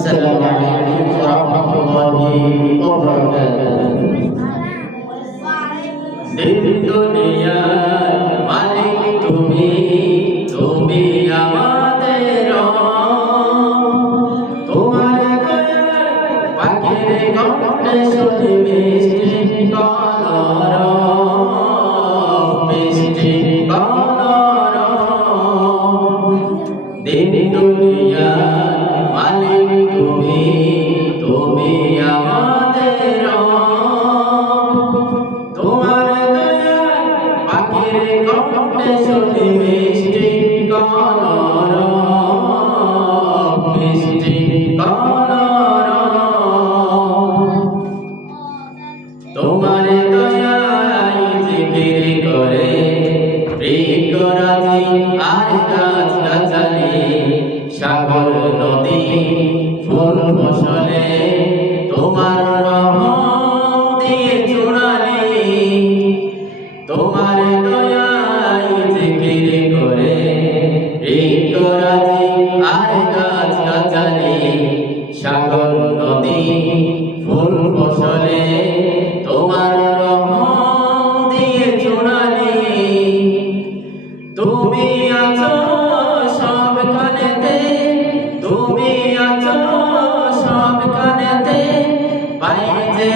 আসসালামু আলাইকুম ওয়া রাহমাতুল্লাহি ওয়া বারাকাতুহু। দিন দুনিয়ার মালিক তুমি, তুমি আমাদের তোমার দয়ার পাখির কণ্ঠে শুনি মিষ্টি কলরব, মিষ্টি কলরব। দিন দুনিয়ার মালিক তুমি, তুমি আমাদের তোমার দয়ার পাখির কণ্ঠে শুনি মিষ্টি কলরব, মিষ্টি কলরব। তোমার দয়ায় জিকির করে বৃক্ষরাজি আর গাছ গাছালি, সাগর নদী ফুল ফসলে তোমার রহম দিয়ে চূড়ালি। তোমার দয়ায় জিকির করে বৃক্ষরাজি আর গাছ গাছালি, সাগর নদী ফুল ফসলে তোমার রহম দিয়ে চূড়ালি। তুমি আছো সবখানেতে, তুমি আছো সবখানেতে, পাই যে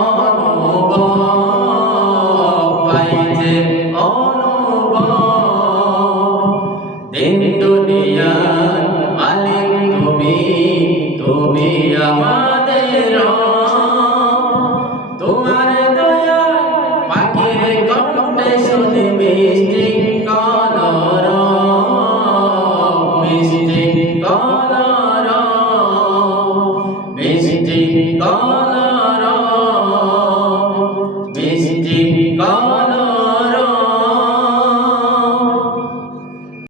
অনুভব, পাই যে অনুভব। দিন দুনিয়ার মালিক তুমি, তুমি আমাদের তোমার দয়া পাখির কণ্ঠে শুনি মিষ্টি কলরব, মিষ্টি কলরব, মিষ্টি কলরব।